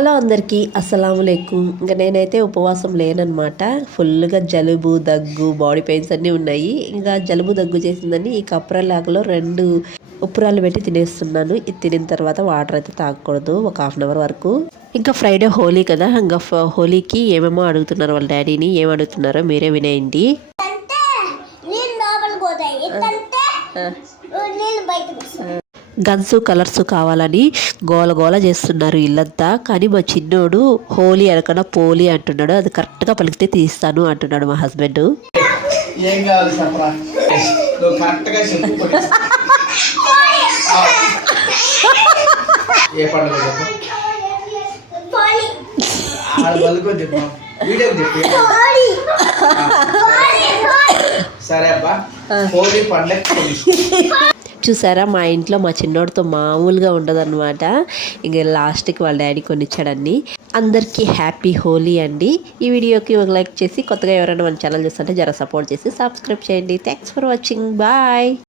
Hello అందరికీ అస్సలాములైకుం. ఇంకా నేనైతే ఉపవాసం లేననమాట. ఫుల్గా జలుబు దగ్గు బాడీ పెయిన్స్ అన్నీ ఉన్నాయి. ఇంకా జలుబు దగ్గు చేసిందని ఈ కప్రలాగలో 2 ఉప్పురాలు పెట్టి తినేస్తున్నాను. ఇది తినిన తర్వాత వాటర్ అయితే తాగకూడదు ఒక హాఫ్ అవర్ వరకు. ఇంకా ఫ్రైడే హోలీ కదా, ఇంకా హోలీకి ఏమేమో అడుగుతున్నారు వాళ్ళ డాడీని. ఏం అడుగుతున్నారో మీరే వినేయండి. గన్స్ కలర్స్ కావాలని గోల గోల చేస్తున్నారు ఇల్లంతా. కానీ మా చిన్నోడు హోలీ అనకుండా పోలీ అంటున్నాడు. అది కరెక్ట్గా పలికితే తీస్తాను అంటున్నాడు మా హస్బెండ్. చూసారా, మా ఇంట్లో మా చిన్నోడితో మామూలుగా ఉండదన్నమాట. ఇంకా లాస్ట్కి వాళ్ళ డాడీ కొనిచ్చాడన్ని. అందరికీ హ్యాపీ హోలీ అండి. ఈ వీడియోకి ఒక లైక్ చేసి, కొత్తగా ఎవరైనా మన ఛానల్ చూస్తుంటే జర సపోర్ట్ చేసి సబ్స్క్రైబ్ చేయండి. Thanks for watching. బాయ్.